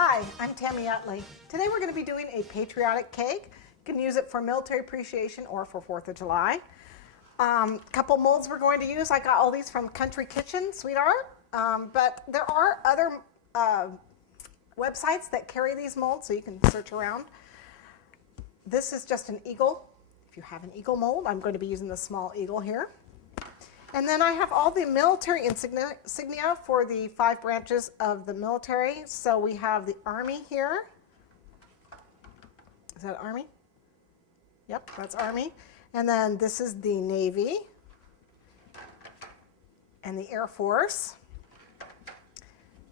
Hi, I'm Tami Utley. Today we're going to be doing a patriotic cake. You can use it for military appreciation or for 4th of July. Couple molds we're going to use. I got all these from Country Kitchen, Sweetheart. But there are other websites that carry these molds, so you can search around. This is just an eagle. If you have an eagle mold, I'm going to be using the small eagle here. And then I have all the military insignia for the 5 branches of the military. So we have the Army here. Is that Army? Yep, that's Army. And then this is the Navy and the Air Force.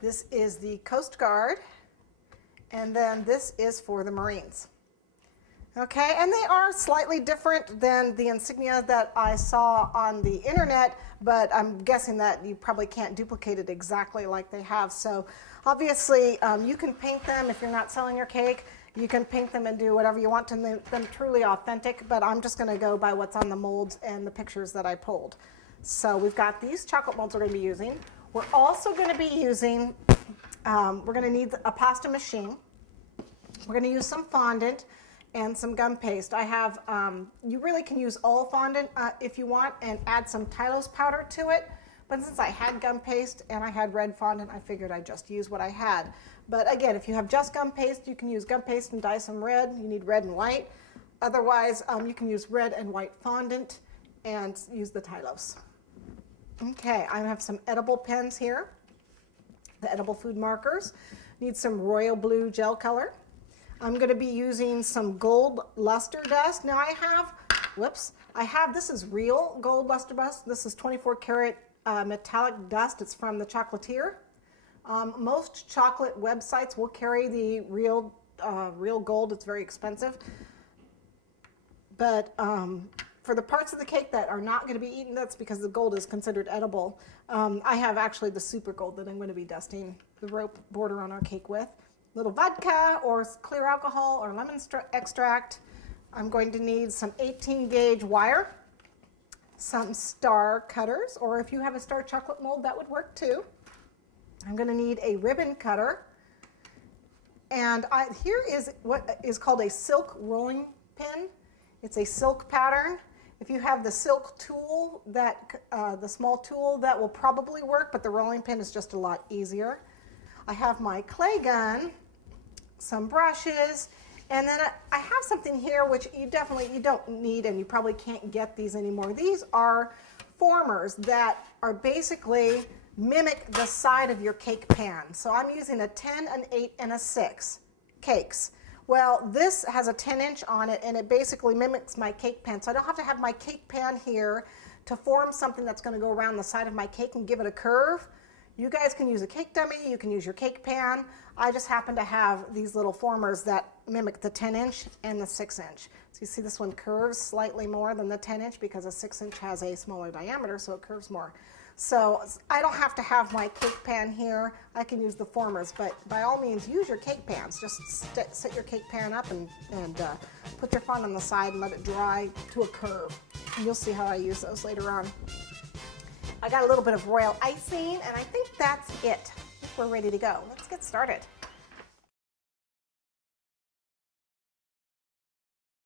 This is the Coast Guard. And then this is for the Marines. Okay, and they are slightly different than the insignia that I saw on the internet, but I'm guessing that you probably can't duplicate it exactly like they have. So obviously you can paint them if you're not selling your cake. You can paint them and do whatever you want to make them truly authentic, but I'm just going to go by what's on the molds and the pictures that I pulled. So we've got these chocolate molds we're going to be using. We're also going to be using, we're going to need a pasta machine. We're going to use some fondant and some gum paste. I have, you really can use all fondant if you want and add some Tylose powder to it. But since I had gum paste and I had red fondant, I figured I'd just use what I had. But again, if you have just gum paste, you can use gum paste and dye some red. You need red and white. Otherwise, you can use red and white fondant and use the Tylose. Okay, I have some edible pens here, the edible food markers. Need some royal blue gel color. I'm going to be using some gold luster dust. Now I have, this is real gold luster dust. This is 24 karat metallic dust. It's from the Chocolatier. Most chocolate websites will carry the real gold. It's very expensive. But for the parts of the cake that are not going to be eaten, that's because the gold is considered edible. I have actually the super gold that I'm going to be dusting the rope border on our cake with. Little vodka or clear alcohol or lemon extract. I'm going to need some 18 gauge wire, some star cutters, or if you have a star chocolate mold, that would work too. I'm going to need a ribbon cutter. And here is what is called a silk rolling pin. It's a silk pattern. If you have the silk tool, the small tool, that will probably work, but the rolling pin is just a lot easier. I have my clay gun, some brushes, and then I have something here which you don't need, and you probably can't get these anymore. These are formers that are basically mimic the side of your cake pan. So I'm using a 10, an 8, and a 6 cakes. Well, this has a 10-inch on it, and it basically mimics my cake pan. So I don't have to have my cake pan here to form something that's going to go around the side of my cake and give it a curve. You guys can use a cake dummy, you can use your cake pan. I just happen to have these little formers that mimic the 10-inch and the 6-inch. So you see this one curves slightly more than the 10-inch because a 6-inch has a smaller diameter, so it curves more. So I don't have to have my cake pan here. I can use the formers, but by all means, use your cake pans. Just set your cake pan up and put your fondant on the side and let it dry to a curve. And you'll see how I use those later on. I got a little bit of royal icing, and I think that's it. I think we're ready to go. Let's get started.